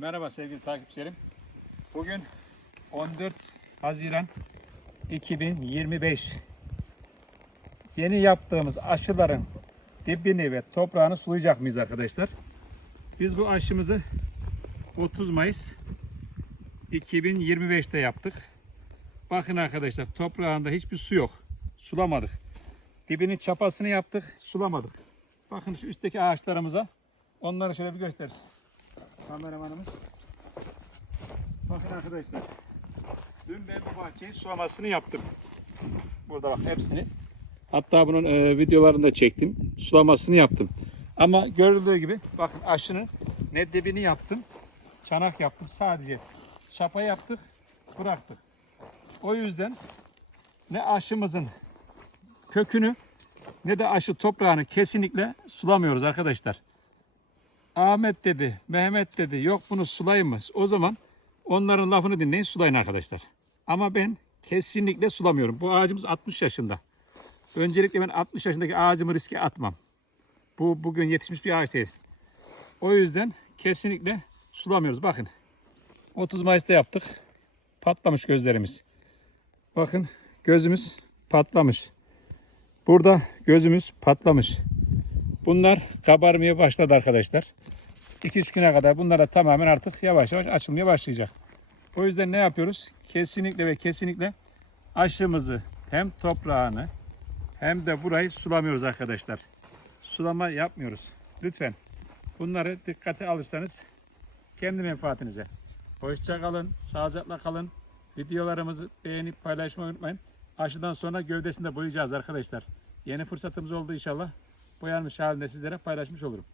Merhaba sevgili takipçilerim. Bugün 14 Haziran 2025. Yeni yaptığımız aşıların dibini ve toprağını sulayacak mıyız arkadaşlar? Biz bu aşımızı 30 Mayıs 2025'te yaptık. Bakın arkadaşlar toprağında hiçbir su yok. Sulamadık. Dibinin çapasını yaptık, sulamadık. Bakın şu üstteki ağaçlarımıza onları şöyle bir göster. Kameramanımız. Bakın arkadaşlar. Dün ben bu bahçeyi sulamasını yaptım. Burada bak hepsini. Hatta bunun e, videolarını da çektim. Sulamasını yaptım. Ama görüldüğü gibi bakın aşının ne dibini yaptım. Çanak yaptım. Sadece çapa yaptık. Bıraktık. O yüzden ne aşımızın kökünü ne de aşı toprağını kesinlikle sulamıyoruz arkadaşlar. Ahmet dedi, Mehmet dedi, yok bunu sulayın mı? O zaman onların lafını dinleyin, sulayın arkadaşlar. Ama ben kesinlikle sulamıyorum. Bu ağacımız 60 yaşında. Öncelikle ben 60 yaşındaki ağacımı riske atmam. Bu bugün yetişmiş bir ağaç değil. O yüzden kesinlikle sulamıyoruz. Bakın 30 Mayıs'ta yaptık. Patlamış gözlerimiz. Bakın gözümüz patlamış. Burada gözümüz patlamış. Bunlar kabarmaya başladı arkadaşlar. 2-3 güne kadar bunlar da tamamen artık yavaş yavaş açılmaya başlayacak. O yüzden ne yapıyoruz? Kesinlikle ve kesinlikle aşımızı hem toprağını hem de burayı sulamıyoruz arkadaşlar. Sulama yapmıyoruz. Lütfen bunları dikkate alırsanız kendi menfaatinize. Hoşça kalın, sağlıcakla kalın. Videolarımızı beğenip paylaşmayı unutmayın. Aşıdan sonra gövdesini de boyayacağız arkadaşlar. Yeni fırsatımız oldu inşallah. Boyanmış halinde sizlere paylaşmış olurum.